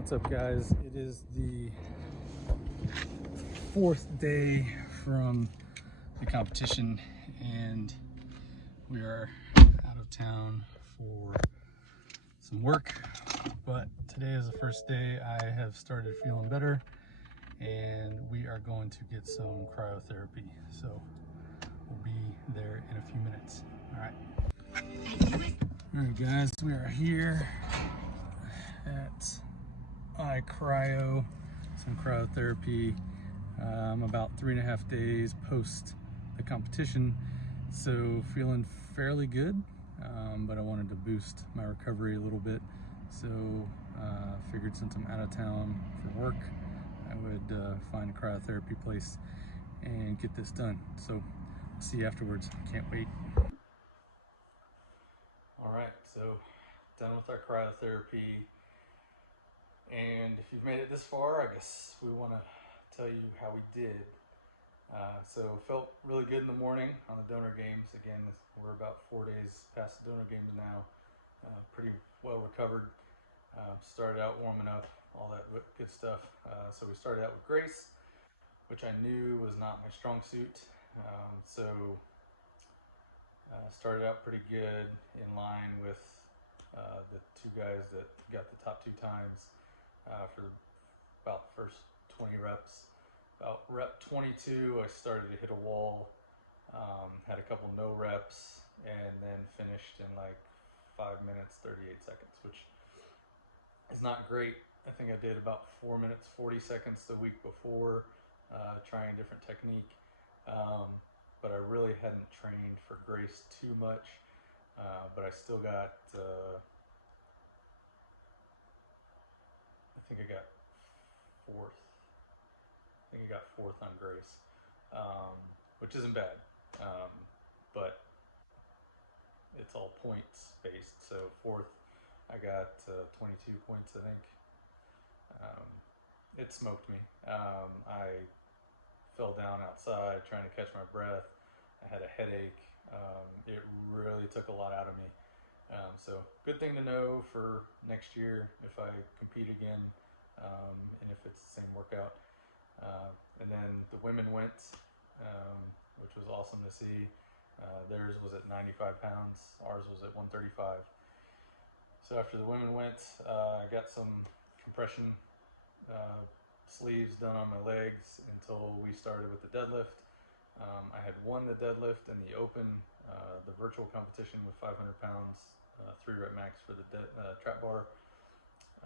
What's up, guys? It is the fourth day from the competition, and we are out of town for some work. But today is the first day I have started feeling better, and we are going to get some cryotherapy. So we'll be there in a few minutes. All right, guys, we are here at iCryo, some cryotherapy. I'm about 3.5 days post the competition, so feeling fairly good, but I wanted to boost my recovery a little bit, so figured since I'm out of town for work, I would find a cryotherapy place and get this done. So I'll see you afterwards. Can't wait. All right, so done with our cryotherapy. And if you've made it this far, I guess we want to tell you how we did. So felt really good in the morning on the donor games. Again, we're about 4 days past the donor games now. Pretty well recovered. Started out warming up, all that good stuff. So we started out with Grace, which I knew was not my strong suit. Started out pretty good, in line with the two guys that got the top 2 times. For about the first 20 reps. About rep 22, I started to hit a wall, had a couple no reps, and then finished in like 5 minutes, 38 seconds, which is not great. I think I did about 4 minutes, 40 seconds the week before, trying a different technique. But I really hadn't trained for Grace too much, but I still got, I think I got fourth. I think I got fourth on Grace, which isn't bad, but it's all points based. So fourth, I got 22 points, I think. It smoked me. I fell down outside trying to catch my breath. I had a headache. It really took a lot out of me. So good thing to know for next year if I compete again, and if it's the same workout. And then the women went, which was awesome to see. Theirs was at 95 pounds, ours was at 135. So after the women went, I got some compression sleeves done on my legs until we started with the deadlift. I had won the deadlift in the open, the virtual competition with 500 pounds, 3 rep max for the trap bar.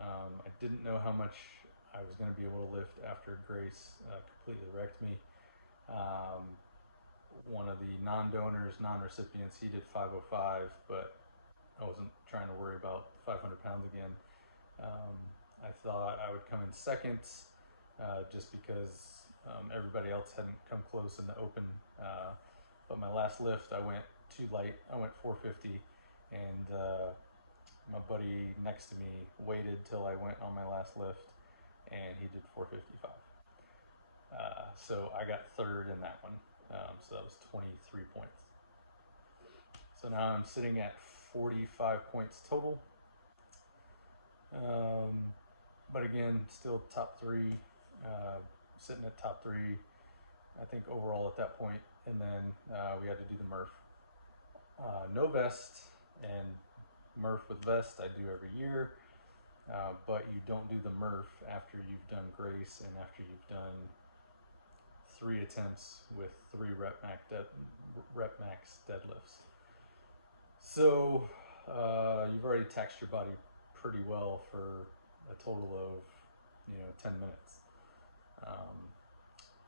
I didn't know how much I was going to be able to lift after Grace completely wrecked me. One of the non-donors, non-recipients, he did 505, but I wasn't trying to worry about 500 pounds again. I thought I would come in second, just because everybody else hadn't come close in the open. But my last lift, I went too light. I went 450, and my buddy next to me waited till I went on my last lift, and he did 455. So I got third in that one. So that was 23 points. So now I'm sitting at 45 points total. But again, still top 3, sitting at top 3, I think overall at that point. And then we had to do the Murph. No vest, and Murph with vest I do every year, but you don't do the Murph after you've done Grace and after you've done 3 attempts with 3 rep max deadlifts. So you've already taxed your body pretty well for a total of 10 minutes.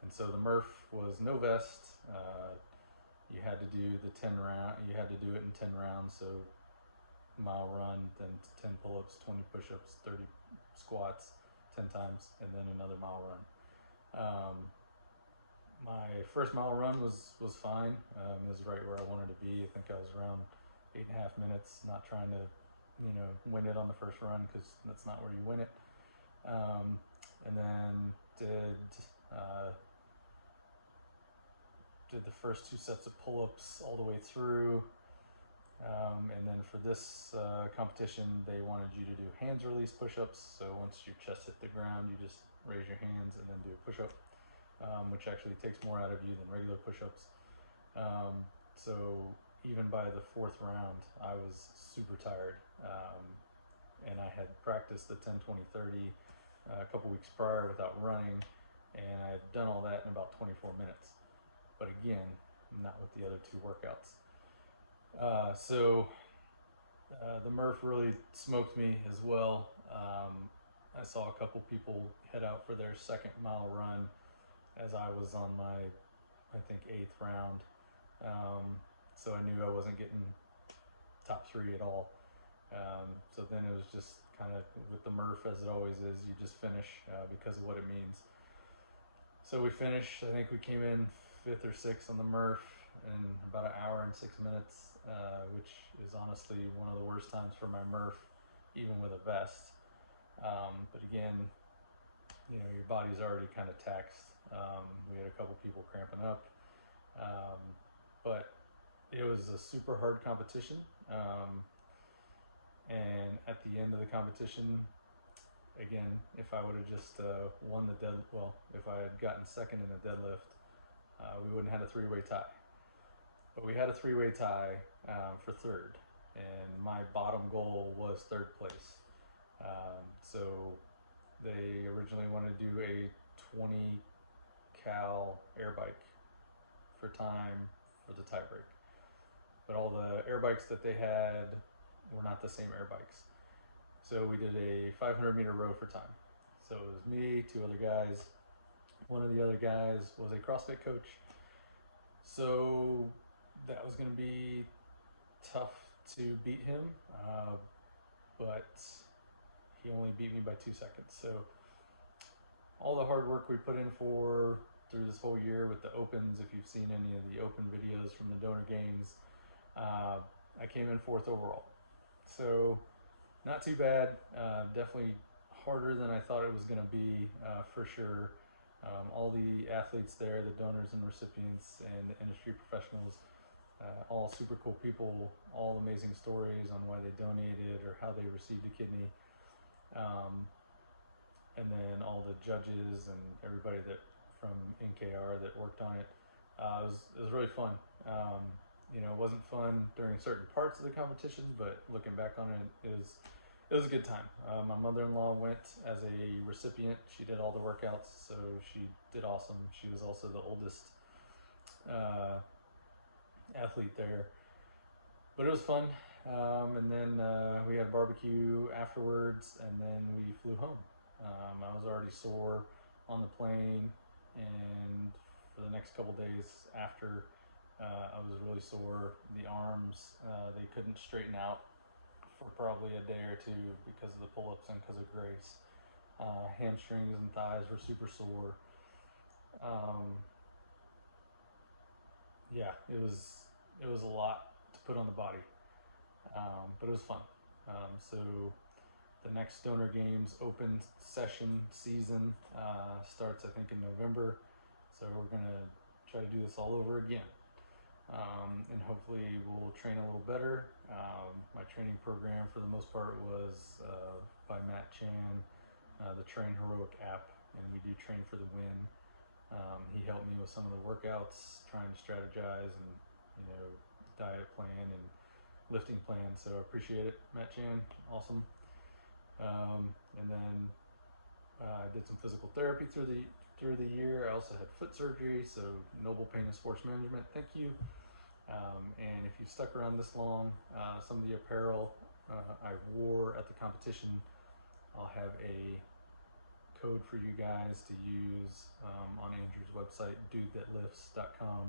And so the Murph was no vest. You had to do the 10 round. You had to do it in 10 rounds. So mile run, then 10 pull-ups, 20 push-ups, 30 squats, 10 times, and then another mile run. My first mile run was fine. It was right where I wanted to be. I think I was around 8.5 minutes. Not trying to, win it on the first run, because that's not where you win it. And then did the first 2 sets of pull-ups all the way through. And then for this competition, they wanted you to do hands release push-ups. So once your chest hit the ground, you just raise your hands and then do a push-up, which actually takes more out of you than regular push-ups. So even by the fourth round, I was super tired. And I had practiced the 10, 20, 30 a couple weeks prior without running, and I had done all that in about 24 minutes. But again, not with the other two workouts. The Murph really smoked me as well. I saw a couple people head out for their second mile run as I was on my, I think, 8th round. So I knew I wasn't getting top 3 at all. So then it was just kind of with the Murph, as it always is, you just finish because of what it means. So we finished, I think we came in 5th or 6th on the Murph in about an hour and 6 minutes, which is honestly one of the worst times for my Murph, even with a vest. But again, you know, your body's already kind of taxed. We had a couple people cramping up, but it was a super hard competition. And at the end of the competition, again, if I would have just won the if I had gotten second in the deadlift, we wouldn't have had a 3-way tie. But we had a 3-way tie for 3rd, and my bottom goal was 3rd place. So they originally wanted to do a 20 cal air bike for time for the tie break. But all the air bikes that they had were not the same air bikes. So we did a 500-meter row for time. So it was me, 2 other guys. One of the other guys was a CrossFit coach. So that was going to be tough to beat him, but he only beat me by 2 seconds. So all the hard work we put in through this whole year with the opens, if you've seen any of the open videos from the donor games, I came in 4th overall. So not too bad. Definitely harder than I thought it was going to be, for sure. All the athletes there, the donors and recipients and the industry professionals, all super cool people, all amazing stories on why they donated or how they received a kidney. And then all the judges and everybody from NKR that worked on it. It was really fun. You know, it wasn't fun during certain parts of the competition, but looking back on it, it was a good time. My mother-in-law went as a recipient. She did all the workouts, so she did awesome. She was also the oldest athlete there. But it was fun. And then we had barbecue afterwards, and then we flew home. I was already sore on the plane, and for the next couple days after, I was really sore. The arms, they couldn't straighten out for probably a day or 2 because of the pull-ups and because of Grace. Hamstrings and thighs were super sore. Yeah, it was a lot to put on the body, but it was fun. So the next Donor Games open season starts, I think, in November. So we're gonna try to do this all over again. And hopefully we'll train a little better. My training program for the most part was by Matt Chan, the Train Heroic app, and we do Train for the Win. He helped me with some of the workouts, trying to strategize and, you know, diet plan and lifting plan. So I appreciate it, Matt Chan, awesome. And then I did some physical therapy through the year. I also had foot surgery, so Noble Pain and Sports Management, thank you. And if you stuck around this long, some of the apparel I wore at the competition, I'll have a code for you guys to use on Andrew's website, dudethatlifts.com.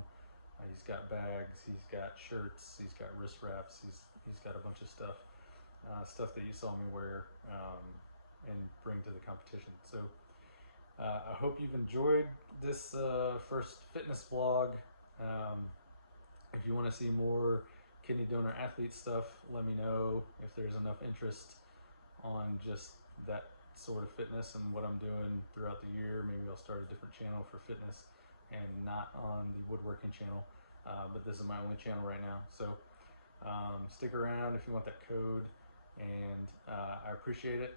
He's got bags, he's got shirts, he's got wrist wraps, he's got a bunch of stuff that you saw me wear and bring to the competition. So I hope you've enjoyed this first fitness vlog. If you want to see more kidney donor athlete stuff, let me know. If there's enough interest on just that sort of fitness and what I'm doing throughout the year, maybe I'll start a different channel for fitness and not on the woodworking channel. But this is my only channel right now. So Stick around if you want that code, and I appreciate it.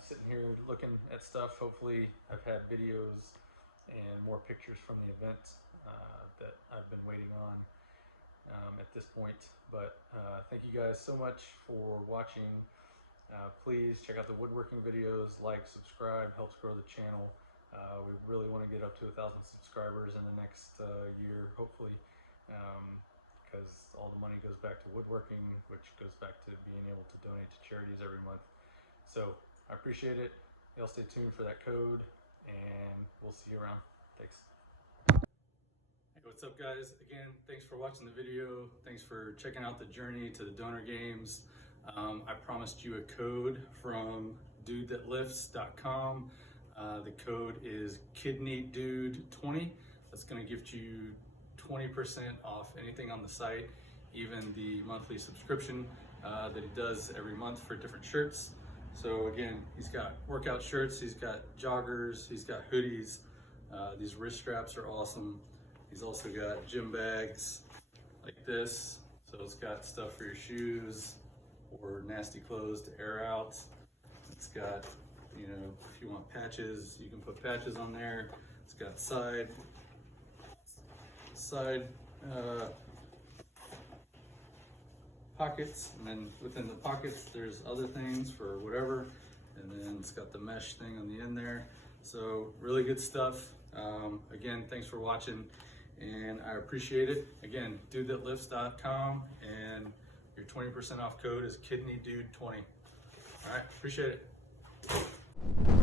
Sitting here looking at stuff. Hopefully I've had videos and more pictures from the event that I've been waiting on at this point. But thank you guys so much for watching. Please check out the woodworking videos, like, subscribe, helps grow the channel. We really want to get up to 1,000 subscribers in the next year, hopefully, because all the money goes back to woodworking, which goes back to being able to donate to charities every month. So I appreciate it. Y'all stay tuned for that code, and we'll see you around. Thanks. Hey, what's up, guys? Again, thanks for watching the video. Thanks for checking out the journey to the donor games. I promised you a code from dudethatlifts.com. The code is KidneyDude20. That's going to give you 20% off anything on the site, even the monthly subscription that he does every month for different shirts. So again, he's got workout shirts, he's got joggers, he's got hoodies. These wrist straps are awesome. He's also got gym bags like this. So it's got stuff for your shoes or nasty clothes to air out. It's got, you know, if you want patches, you can put patches on there. It's got side pockets, and then within the pockets there's other things for whatever, and then it's got the mesh thing on the end there. So really good stuff. Again, thanks for watching, and I appreciate it. Again, dudethatlifts.com, and your 20% off code is KidneyDude20. All right, appreciate it.